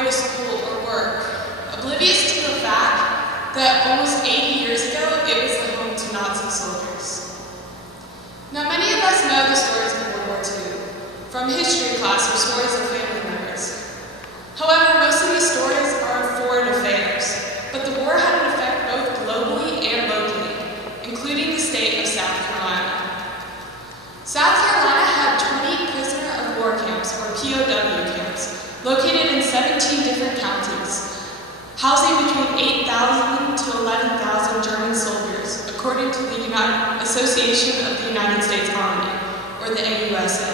going to school or work, oblivious to the fact that almost 80 years ago it was the home to Nazi soldiers. Now, many of us know the stories of World War II, from history class or stories of family members. However, most of these stories are foreign affairs, but the war had an effect both globally and locally, including the state of South Carolina. South Carolina had 20 prisoner of war camps, or POW camps, located in 17 different counties, housing between 8,000 to 11,000 German soldiers, according to the Association of the United States Army, or the AUSA.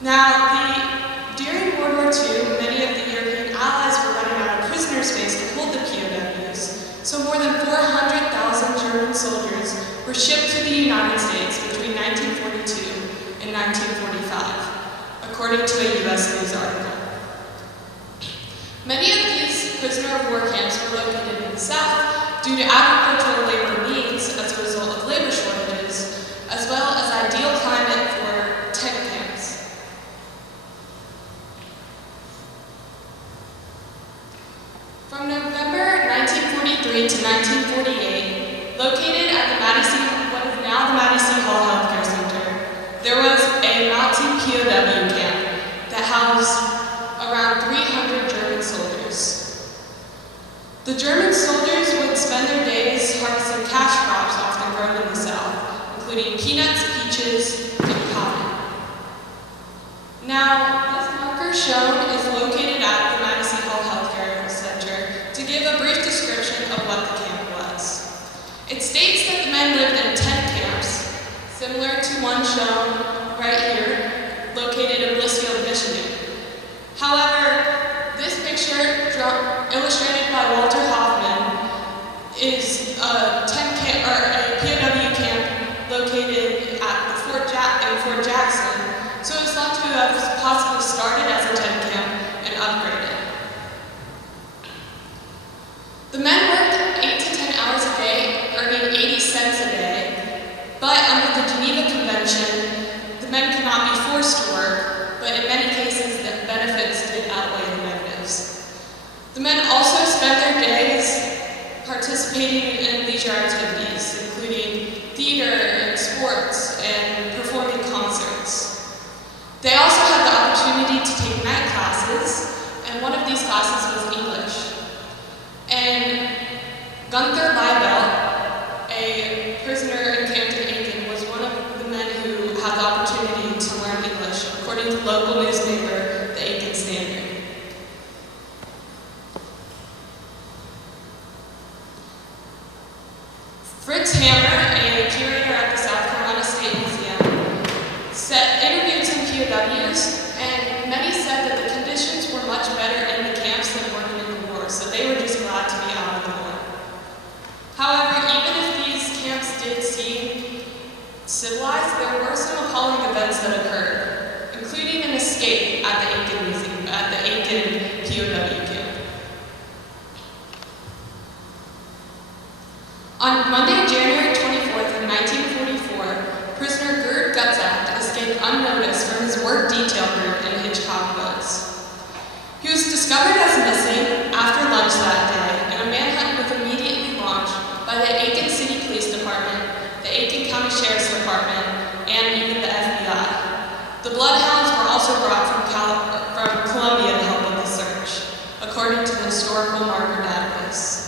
Now, during World War II, many of the European allies were running out of prisoner space to hold the POWs, so more than 400,000 German soldiers were shipped to the United States between 1942 and 1945, according to a U.S. News article. Many of these prisoner of war camps were located in the South due to agricultural labor needs as a result of labor shortages, as well as ideal climate for tent camps. From November 1943 to 1948, located at the what is now the Maddie Hall Healthcare Center, there was a Nazi POW camp that housed around 300 German soldiers. The German soldiers would spend their days harvesting cash crops often grown in the South, including peanuts, peaches, and cotton. Now, this marker shown is located at the Maddie Hall Healthcare Center to give a brief description of what the camp was. It states that the men lived in tent camps, similar to one shown right here, located in Blissfield, Michigan. However, this picture, illustrated by Walter Hoffman, is a tent camp or a POW camp located at the Fort Jackson, so it's thought to have possibly started as a tent camp and upgraded. The men worked 8 to 10 hours a day, earning 80 cents a day, but under the Geneva Convention, the men could not be forced to work, but in many cases the benefits did outweigh the negatives. The men also spent their days participating in leisure activities, including theater and sports and performing concerts. They also had the opportunity to take night classes, and one of these classes was English. And Gunther Leibelt, a prisoner encamped in Aiken, was one of the men who had the opportunity to learn English, according to the local newspaper, the Aiken Standard. Fritz Hammer, a curator at the South Carolina State Museum, interviewed some POWs, and many said that the conditions were much better in the camps than working in the war, so they were just glad to be out of the war. However, even if these camps did seem civilized, there were some appalling events that occurred, including an escape at the Aiken Museum, at the Aiken POW camp. On Monday, January 24th of 1944, prisoner Gerd Gutzak escaped unnoticed from his work detail group in Hitchcock Woods. He was discovered as missing after lunch that day, and a manhunt was immediately launched by the Aiken City Police Department, the Aiken County Sheriff's Department, and even the FBI. The bloodhounds were also brought from Columbia to help with the search, according to the Historical Marker Database.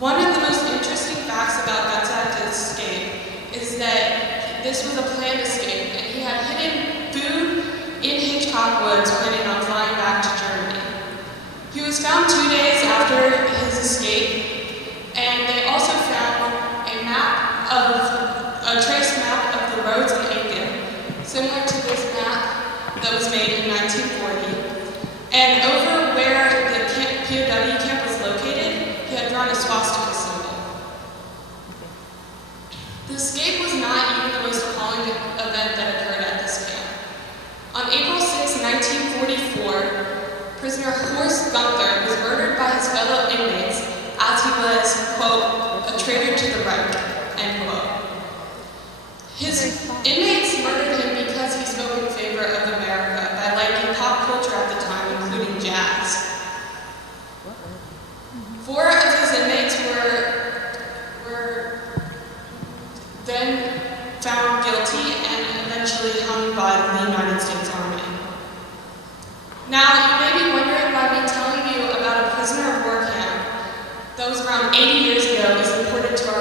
One of the most interesting facts about Gutzak's escape is that this was a planned escape, and he had hidden food in Hitchcock Woods, planning on flying back to Germany. He was found 2 days after his escape, and they also found a trace map of the roads in Aiken, similar to this map that was made in 1940. And over where the POW camp was located, he had drawn a swastika symbol. The escape was not even the most appalling event that occurred at this camp. On April 6, 1944, prisoner Horst Gunther was murdered by his fellow inmates as he was, quote, a traitor to the Reich, end quote. His inmates murdered him because he spoke in favor of America by liking Now, you may be wondering why me telling you about a prisoner of war camp that was around 80 years ago is important to